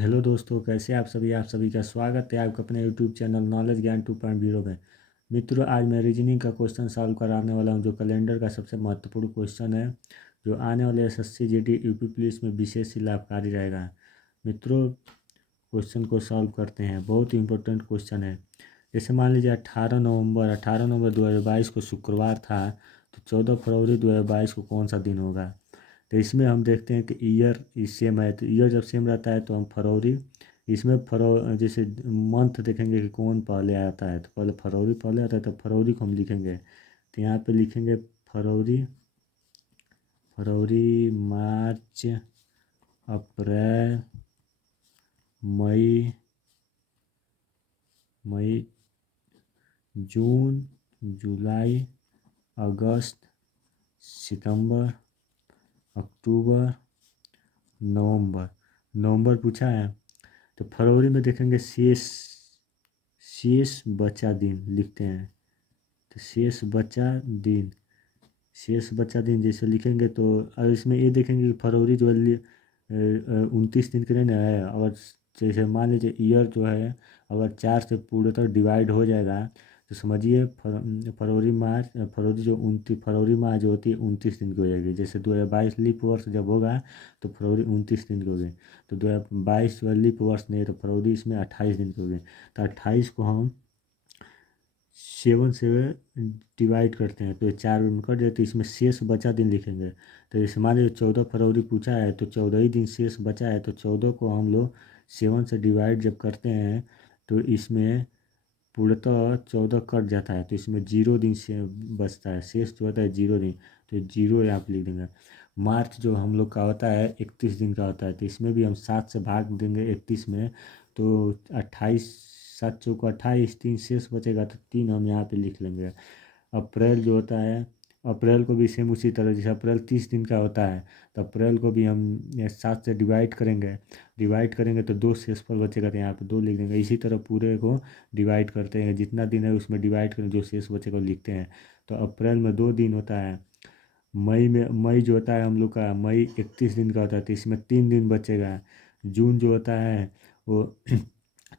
Hello दोस्तों, कैसे आप सभी का स्वागत है आपका अपने यूट्यूब चैनल नॉलेज ज्ञान 2.0 में। मित्रों, आज मैं रीजनिंग का क्वेश्चन सॉल्व कराने वाला हूं, जो कैलेंडर का सबसे महत्वपूर्ण क्वेश्चन है, जो आने वाले एसएससी जीडी यूपी पुलिस में विशेष ही लाभकारी रहेगा। मित्रों, क्वेश्चन को सॉल्व करते हैं। बहुत ही इंपॉर्टेंट क्वेश्चन है। जैसे मान लीजिए 18 नवंबर 2022 को शुक्रवार था, तो 14 फरवरी 2022 को कौन सा दिन होगा। तो इसमें हम देखते हैं कि ईयर सेम है, तो ईयर जब सेम रहता है तो हम फरवरी, इसमें जैसे मंथ देखेंगे कि कौन पहले आता है, तो पहले फरवरी पहले आता है, तो फरवरी को हम लिखेंगे। तो यहाँ पे लिखेंगे फरवरी, मार्च, अप्रैल, मई, मई, जून, जुलाई, अगस्त, सितंबर, अक्टूबर, नवंबर। नवंबर पूछा है, तो फरवरी में देखेंगे शेष बचा दिन लिखते हैं। तो शेष बचा दिन जैसे लिखेंगे, तो और इसमें ये देखेंगे कि फरवरी जो है 29 दिन के लिए ना है। अगर जैसे मान लीजिए ईयर जो है, अगर 4 से पूर्णतः डिवाइड हो जाएगा, तो समझिए फरवरी जो 29 फरवरी माह जो होती है 29 दिन की हो जाएगी। जैसे 2022 लीप वर्ष जब होगा, तो फरवरी 29 दिन की होगी। तो 2022 लीप वर्ष नहीं है, तो फरवरी इसमें 28 दिन की होगी। तो 28 को हम 7 से डिवाइड करते हैं, तो ये 4 में कट जाए, तो इसमें शेष बचा दिन लिखेंगे। तो जैसे मान लीजिए 14 फरवरी पूछा है, तो 14 ही दिन शेष बचा है, तो 14 को हम लोग 7 से डिवाइड जब करते हैं, तो इसमें पूर्णतः 14 कट जाता है, तो इसमें 0 दिन से बचता है, शेष जो होता है 0 दिन। तो 0 यहाँ पे लिख देंगे। मार्च जो हम लोग का होता है 31 दिन का होता है, तो इसमें भी हम 7 से भाग देंगे 31 में, तो 28, 7 चौको 28, 3 शेष बचेगा, तो 3 हम यहाँ पे लिख लेंगे। अप्रैल जो होता है, अप्रैल को भी सेम उसी तरह, जैसे अप्रैल 30 दिन का होता है, तो अप्रैल को भी हम 7 से डिवाइड करेंगे तो 2 शेषफल बचेगा, तो यहाँ पे 2 लिख देंगे। इसी तरह पूरे को डिवाइड करते हैं, जितना दिन है उसमें डिवाइड करें, जो शेष बचेगा वो लिखते हैं। तो अप्रैल में 2 दिन होता है। मई जो होता है हम लोग का, मई 31 दिन का होता है, तो इसमें 3 दिन बचेगा। जून जो होता है वो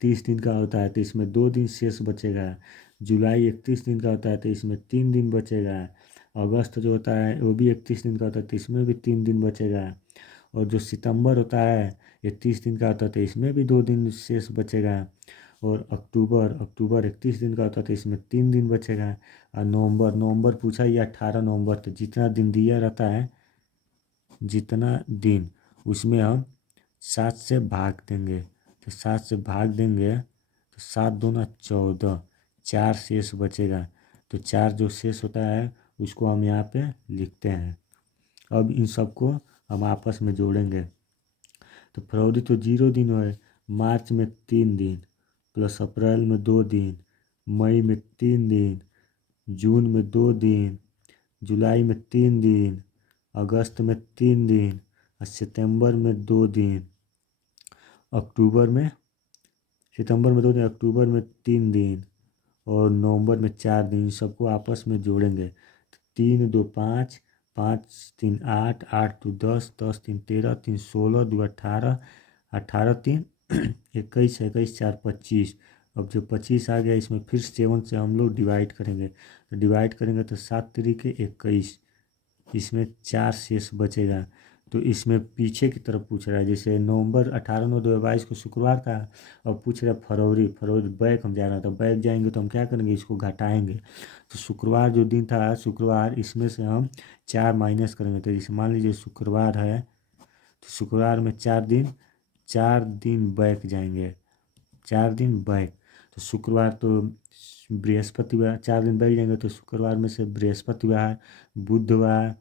30 दिन का होता है, तो इसमें 2 दिन शेष बचेगा। जुलाई 31 दिन का होता है, तो इसमें 3 दिन बचेगा। अगस्त जो होता है वो भी 31 दिन का होता है, तो इसमें भी 3 दिन बचेगा। और जो सितंबर होता है ये 30 दिन का होता है, तो इसमें भी 2 दिन शेष बचेगा। और अक्टूबर अक्टूबर 31 दिन का होता है, तो इसमें 3 दिन बचेगा। और नवंबर नवंबर पूछा ये 18 नवंबर, तो जितना दिन दिया रहता है, जितना दिन, उसमें हम 7 से भाग देंगे। तो 7 से भाग देंगे, तो 7 दूना 14, 4 शेष बचेगा। तो 4 जो शेष होता है उसको हम यहाँ पे लिखते हैं। अब इन सबको हम आपस में जोड़ेंगे। तो फरवरी तो 0 दिन है, मार्च में 3 दिन, प्लस अप्रैल में 2 दिन, मई में 3 दिन, जून में 2 दिन, जुलाई में 3 दिन, अगस्त में 3 दिन, और सितंबर में 2 दिन, अक्टूबर में सितंबर में 2 दिन, अक्टूबर में 3 दिन, और नवंबर में 4 दिन। इन सबको आपस में जोड़ेंगे। 3 2 5, 5 3 8, 8 2 10, 10 3 13, 3 16, 2 18, 18 3 21, 21 4 25। अब जो 25 आ गया, इसमें फिर 7 से हम लोग डिवाइड करेंगे, तो डिवाइड करेंगे तो 7 3 21, इसमें 4 शेष बचेगा। तो इसमें पीछे की तरफ पूछ रहा है, जैसे नवंबर 18 9 2022 को शुक्रवार था, और पूछ रहा है फरवरी, बैक हम जा रहे हैं, तो बैक जाएंगे तो हम क्या करेंगे, इसको घटाएंगे। तो शुक्रवार जो दिन था शुक्रवार, इसमें से हम 4 माइनस करेंगे। तो जैसे मान लीजिए शुक्रवार है, तो शुक्रवार में 4 दिन, 4 दिन बैक जाएंगे, 4 दिन बैक। तो शुक्रवार तो बृहस्पतिवार, 4 दिन बैक जाएंगे, तो शुक्रवार में से बृहस्पतिवार, बुधवार,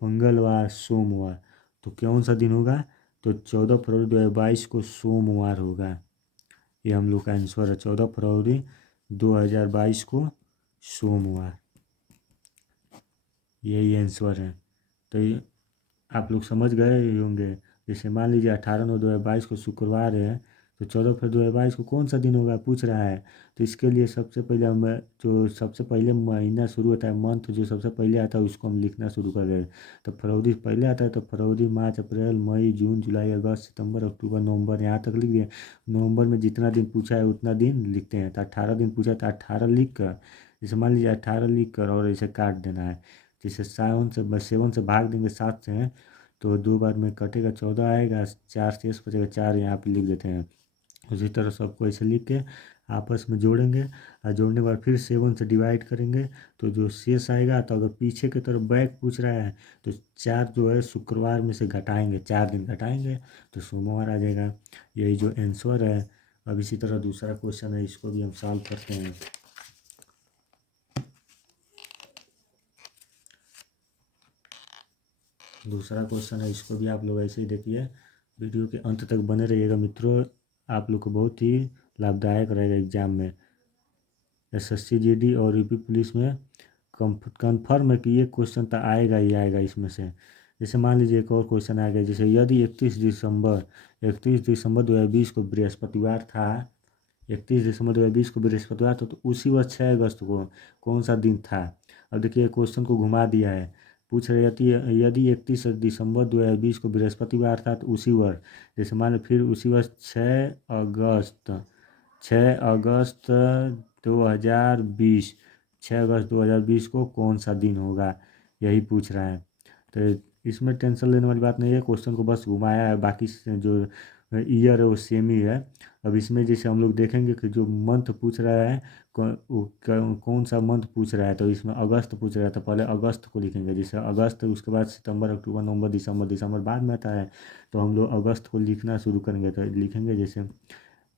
मंगलवार, सोमवार। तो कौन सा दिन होगा, तो 14 फरवरी 2022 को सोमवार होगा। ये हम लोग का आंसर है, 14 फरवरी 2022 को सोमवार, यही आंसर है। तो ये आप लोग समझ गए ही होंगे। जैसे मान लीजिए 18 9 2022 को शुक्रवार है, तो 14 फरवरी 2022 को कौन सा दिन होगा पूछ रहा है। तो इसके लिए सबसे पहले हम जो सबसे पहले महीना शुरू होता है, मंथ जो सबसे पहले आता है उसको हम लिखना शुरू कर दें। तो फरवरी पहले आता है, तो फरवरी, मार्च, अप्रैल, मई, जून, जुलाई, अगस्त, सितंबर, अक्टूबर, नवंबर, यहाँ तक लिख दिए। नवंबर में जितना दिन पूछा है उतना दिन लिखते हैं। तो 18 दिन पूछा है तो 18 लिख कर, जैसे मान लीजिए 18 लिख कर और इसे काट देना है। जैसे 7 से भाग देंगे 7 से, तो 2 बार में कटेगा, 14 आएगा, 4 शेष बचेगा, 4 यहाँ पे लिख देते हैं। उसी तरह सबको ऐसे लिख के आपस में जोड़ेंगे, और जोड़ने के बाद फिर 7 से डिवाइड करेंगे, तो जो शेष आएगा, तो अगर पीछे की तरफ बैक पूछ रहा है तो 4 जो है शुक्रवार में से घटाएंगे, 4 दिन घटाएंगे तो सोमवार आ जाएगा। यही जो आंसर है। अब इसी तरह दूसरा क्वेश्चन है, इसको भी हम सॉल्व करते हैं। दूसरा क्वेश्चन है, इसको भी आप लोग ऐसे ही देखिए, वीडियो के अंत तक बने रहिएगा मित्रों, आप लोग को बहुत ही लाभदायक रहेगा एग्जाम में। एसएससी जीडी और यूपी पुलिस में कन्फर्म है कि ये क्वेश्चन तो आएगा ही आएगा इसमें से। जैसे मान लीजिए एक और क्वेश्चन आ गया, जैसे यदि 31 दिसंबर 2020 को बृहस्पतिवार था, 31 दिसंबर 2020 को बृहस्पतिवार था, तो उसी वर्ष 6 अगस्त को कौन सा दिन था। अब देखिए क्वेश्चन को घुमा दिया है, पूछ रहे यदि 31 दिसंबर 2020 को बृहस्पतिवार था तो उसी वर्ष, जैसे मान लो फिर उसी वर्ष 6 अगस्त 6 अगस्त 2020 को कौन सा दिन होगा, यही पूछ रहा है। तो इसमें टेंशन लेने वाली बात नहीं है, क्वेश्चन को बस घुमाया है, बाकी जो ईयर है वो सेम ही है। अब इसमें जैसे हम लोग देखेंगे कि जो मंथ पूछ रहा है, कौन सा मंथ पूछ रहा है, तो इसमें अगस्त पूछ रहा है, तो पहले अगस्त को लिखेंगे। जैसे अगस्त, उसके बाद सितंबर, अक्टूबर, नवंबर, दिसंबर, दिसंबर बाद में आता है, तो हम लोग अगस्त को लिखना शुरू करेंगे। तो लिखेंगे जैसे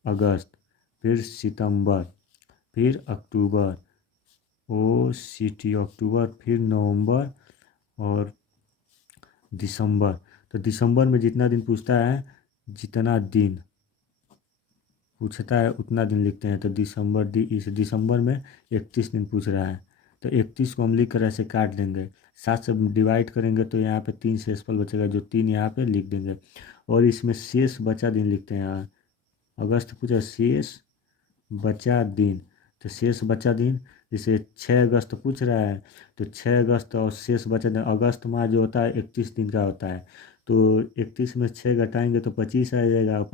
अगस्त, फिर सितंबर, फिर अक्टूबर, ओ सी टी अक्टूबर, फिर नवंबर और दिसंबर। तो दिसंबर में जितना दिन पूछता है, जितना दिन पूछता है उतना दिन लिखते हैं। तो इस दिसंबर में 31 दिन पूछ रहा है, तो 31 को हम लिख कर ऐसे काट देंगे, 7 से डिवाइड करेंगे तो यहाँ पे 3 शेषफल बचेगा, जो 3 यहाँ पे लिख देंगे। और इसमें शेष बचा दिन लिखते हैं। अगस्त पूछा, शेष बचा दिन, तो शेष बचा दिन, जैसे 6 अगस्त पूछ रहा है, तो 6 अगस्त और शेष बचा दिन, अगस्त माह जो होता है 31 दिन का होता है, तो 31 में 6 घटाएंगे तो 25 आ जाएगा, और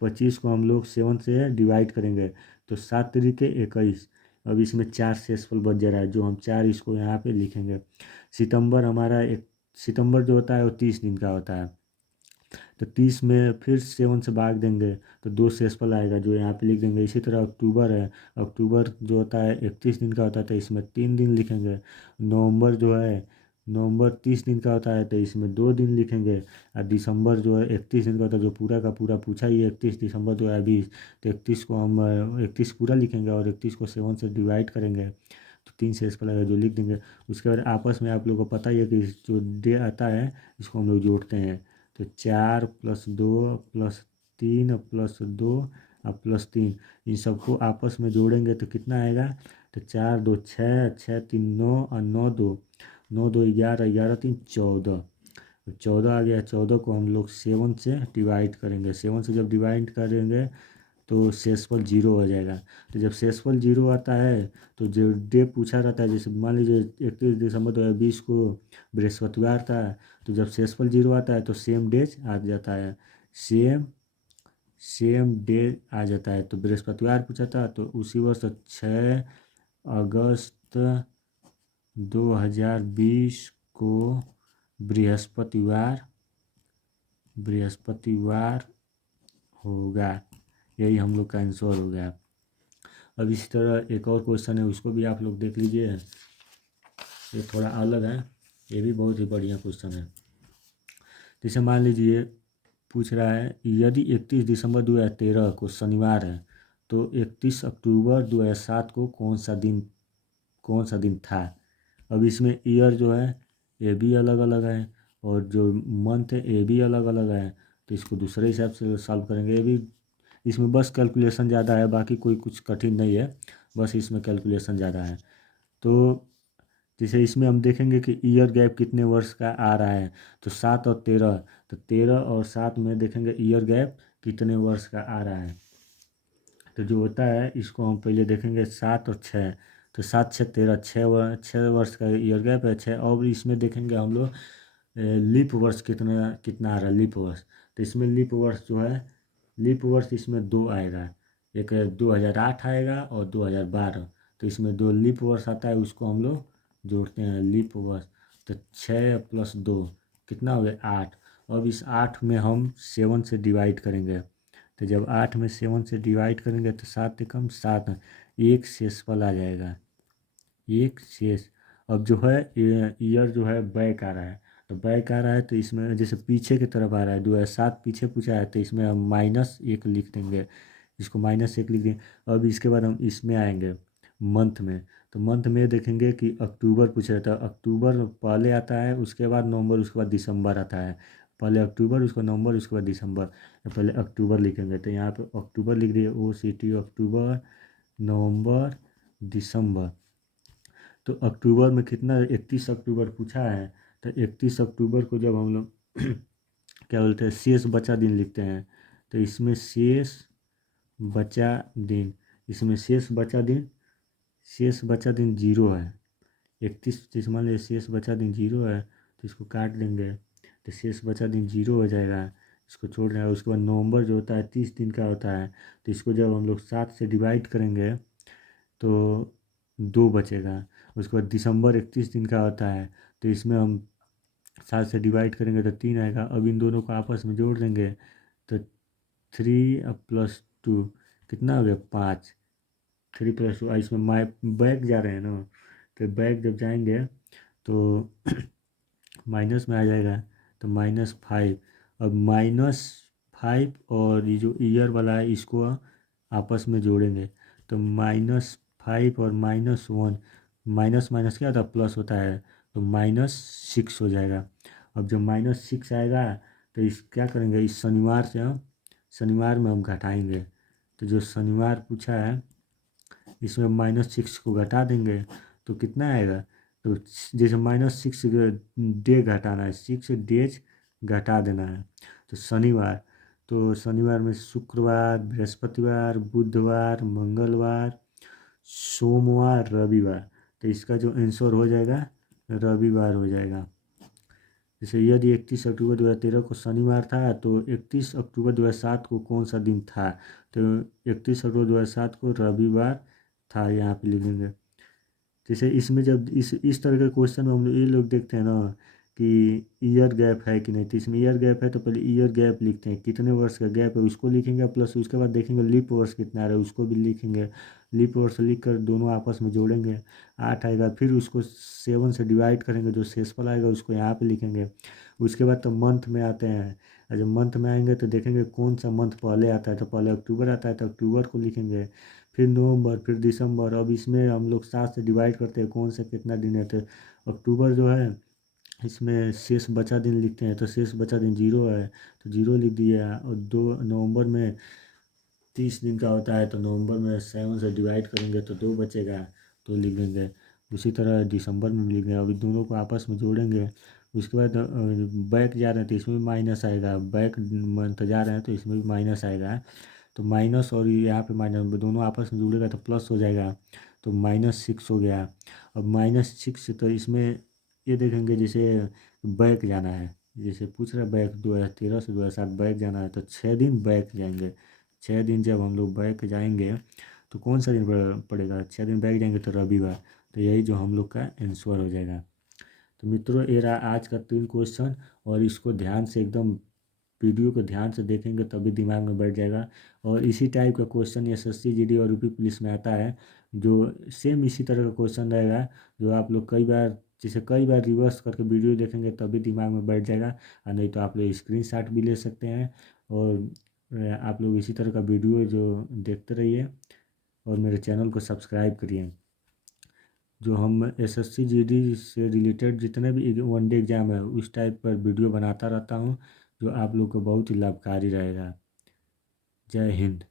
25 को हम लोग 7 से डिवाइड करेंगे, तो 7 तिरिके 21। अब इसमें 4 शेषफल बच जा रहा है, जो हम 4 इसको यहाँ पे लिखेंगे। सितंबर हमारा सितंबर जो होता है वो 30 दिन का होता है, तो 30 में फिर 7 से भाग देंगे तो 2 शेषफल आएगा, जो यहाँ पे लिख देंगे। इसी तरह अक्टूबर है, अक्टूबर जो होता है 31 दिन का होता है, तो इसमें 3 दिन लिखेंगे। नवंबर जो है, नवंबर 30 दिन का होता है, तो इसमें 2 दिन लिखेंगे। और दिसंबर जो है 31 दिन का होता है, जो पूरा का पूरा पूछा ही है, 31 दिसंबर 2020, तो 31 को हम 31 पूरा लिखेंगे और 31 को 7 से डिवाइड करेंगे, तो 3 शेषफल आएगा, जो लिख देंगे। उसके बाद आपस में आप लोग को पता ही है कि जो डे आता है इसको हम लोग जोड़ते हैं, तो 4+2+3+2 और +3, इन सबको आपस में जोड़ेंगे तो कितना आएगा, तो 4×2 6, 6×3 9 और 9×2 11, 11×3 14, तो 14 आ गया। 14 को हम लोग 7 से डिवाइड करेंगे, 7 से जब डिवाइड करेंगे तो शेषफल 0 हो जाएगा। तो जब शेषफल 0 आता है, तो जो डे पूछा रहता है, जैसे मान लीजिए 31 दिसंबर 2020 को बृहस्पतिवार था, तो जब शेषफल 0 आता है तो सेम डेज आ जाता है, सेम सेम डे आ जाता है। तो बृहस्पतिवार पूछा था तो उसी वर्ष 6 अगस्त 2020 को बृहस्पतिवार बृहस्पतिवार होगा। यही हम लोग का आंसर हो गया। अब इसी तरह एक और क्वेश्चन है, उसको भी आप लोग देख लीजिए, ये थोड़ा अलग है, ये भी बहुत ही बढ़िया क्वेश्चन है। जैसे मान लीजिए पूछ रहा है, यदि 31 दिसंबर 2013 को शनिवार है, तो 31 अक्टूबर 2007 को कौन सा दिन था। अब इसमें ईयर जो है ये भी अलग अलग है, और जो मंथ है ये भी अलग अलग है, तो इसको दूसरे हिसाब से सॉल्व करेंगे। ये भी, इसमें बस कैलकुलेशन ज़्यादा है, बाकी कोई कुछ कठिन नहीं है, बस इसमें कैलकुलेशन ज़्यादा है। तो जैसे इसमें हम देखेंगे कि ईयर गैप कितने वर्ष का आ रहा है, तो 7 और 13, तो 13 और 7 में देखेंगे ईयर गैप कितने वर्ष का आ रहा है। तो जो होता है इसको हम पहले देखेंगे 7 और 6। तो 7 6 13, 6 वर्ष का ईयर गैप है 6। और इसमें देखेंगे हम लोग लीप वर्ष कितना कितना आ रहा है लीप वर्ष। तो इसमें लीप वर्ष जो है, लीप वर्ष इसमें दो आएगा, एक 2008 आएगा और 2012। तो इसमें दो लीप वर्ष आता है, उसको हम लोग जोड़ते हैं लीप वर्ष। तो 6 + 2 कितना हो गया 8। अब इस 8 में हम 7 से डिवाइड करेंगे। तो जब 8 में 7 से डिवाइड करेंगे तो 7 एकम 7, एक शेषफल आ जाएगा, एक शेष। अब जो है ईयर जो है बैक आ रहा है, तो बैक आ रहा है तो इसमें जैसे पीछे की तरफ आ रहा है 2007 पीछे पूछा है, तो इसमें हम -1 लिख देंगे, इसको -1 लिख देंगे। अब इसके बाद हम इसमें आएंगे मंथ में। तो मंथ में देखेंगे कि अक्टूबर पूछ रहा था, अक्टूबर पहले आता है, उसके बाद नवंबर, उसके बाद दिसंबर आता है। पहले अक्टूबर, उसको नवंबर, उसके बाद दिसंबर। तो पहले अक्टूबर लिखेंगे, तो यहाँ पे अक्टूबर लिख दिए, OCT अक्टूबर, नवंबर, दिसंबर। तो अक्टूबर में कितना 31 अक्टूबर पूछा है, तो 31 अक्टूबर को जब हम लोग क्या बोलते हैं शेष बचा दिन लिखते हैं। तो इसमें शेष बचा दिन, इसमें शेष बचा दिन 0 है। 31 जैसे मान लीजिए शेष बचा दिन 0 है, तो इसको काट देंगे, तो शेष बचा दिन 0 हो जाएगा, इसको छोड़ देंगे। उसके बाद नवंबर जो होता है 30 दिन का होता है, तो इसको जब हम लोग 7 से डिवाइड करेंगे तो 2 बचेगा। उसके बाद दिसंबर 31 दिन का होता है, तो इसमें हम 7 से डिवाइड करेंगे तो 3 आएगा। अब इन दोनों को आपस में जोड़ देंगे, तो 3 + 2 कितना हो गया 5। 3 + 2, इसमें बैक जा रहे हैं ना, तो बैक जब जाएंगे तो माइनस में आ जाएगा, तो -5। अब -5 और ये जो ईयर वाला है इसको आपस में जोड़ेंगे, तो -5 और -1, माइनस माइनस क्या होता है प्लस होता है, तो -6 हो जाएगा। अब जब -6 आएगा तो इस क्या करेंगे, इस शनिवार से हम शनिवार में हम घटाएंगे। तो जो शनिवार पूछा है इसमें -6 को घटा देंगे, तो कितना आएगा, तो जैसे -6 डे घटाना है, 6 डेज घटा देना है। तो शनिवार, तो शनिवार में शुक्रवार, बृहस्पतिवार, बुधवार, मंगलवार, सोमवार, रविवार। तो इसका जो आंसर हो जाएगा रविवार हो जाएगा। जैसे यदि 31 अक्टूबर 2013 को शनिवार था, तो 31 अक्टूबर 2007 को कौन सा दिन था, तो 31 अक्टूबर 2007 को रविवार था, यहाँ पे लिखेंगे। जैसे इसमें जब इस तरह के क्वेश्चन में हम लोग ये लोग देखते हैं ना कि ईयर गैप है कि नहीं, तो इसमें ईयर गैप है तो पहले ईयर गैप लिखते हैं, कितने वर्ष का गैप है उसको लिखेंगे, प्लस उसके बाद देखेंगे लीप वर्ष कितना आ रहा है उसको भी लिखेंगे। लीप वर्ष लिख कर दोनों आपस में जोड़ेंगे, 8 आएगा, फिर उसको 7 से डिवाइड करेंगे, जो शेषफल आएगा उसको यहाँ पे लिखेंगे। उसके बाद तो मंथ में आते हैं, और जब मंथ में आएंगे तो देखेंगे कौन सा मंथ पहले आता है, तो पहले अक्टूबर आता है तो अक्टूबर को लिखेंगे, फिर नवंबर, फिर दिसंबर। अब इसमें हम लोग 7 से डिवाइड करते हैं कौन सा कितना दिन है, तो अक्टूबर जो है इसमें शेष बचा दिन लिखते हैं, तो शेष बचा दिन 0 है, तो 0 लिख दिया। और 2 नवंबर में 30 दिन का होता है, तो नवंबर में 7 से डिवाइड करेंगे तो 2 बचेगा, तो लिख देंगे। उसी तरह दिसंबर में भी लिख देंगे। अभी दोनों को आपस में जोड़ेंगे, उसके बाद बैक जा रहे हैं तो इसमें भी माइनस आएगा, बैक मंथ जा रहे हैं तो इसमें भी माइनस आएगा। तो माइनस और यहाँ पे माइनस दोनों आपस में जुड़ेगा तो प्लस हो जाएगा, तो -6 हो गया। अब -6 तो इसमें ये देखेंगे जैसे बैक जाना है, जैसे पूछ रहा है बैक 2013 से 2007 बैक जाना है, तो 6 दिन बैक जाएंगे। 6 दिन जब हम लोग बैक जाएंगे तो कौन सा दिन पड़ेगा, 6 दिन बैक जाएंगे तो रविवार। तो यही जो हम लोग का आंसर हो जाएगा। तो मित्रों ये रहा आज का 3 क्वेश्चन, और इसको ध्यान से एकदम वीडियो को ध्यान से देखेंगे तभी दिमाग में बैठ जाएगा। और इसी टाइप का क्वेश्चन एसएससी जीडी और यूपी पुलिस में आता है, जो सेम इसी तरह का क्वेश्चन रहेगा, जो आप लोग कई बार रिवर्स करके वीडियो देखेंगे तभी दिमाग में बैठ जाएगा। और नहीं तो आप लोग स्क्रीनशॉट भी ले सकते हैं। और आप लोग इसी तरह का वीडियो जो देखते रहिए, और मेरे चैनल को सब्सक्राइब करिए। जो हम एसएससी जीडी से रिलेटेड जितने भी वनडे एग्ज़ाम है उस टाइप पर वीडियो बनाता रहता हूँ, जो आप लोग को बहुत ही लाभकारी रहेगा। जय हिंद।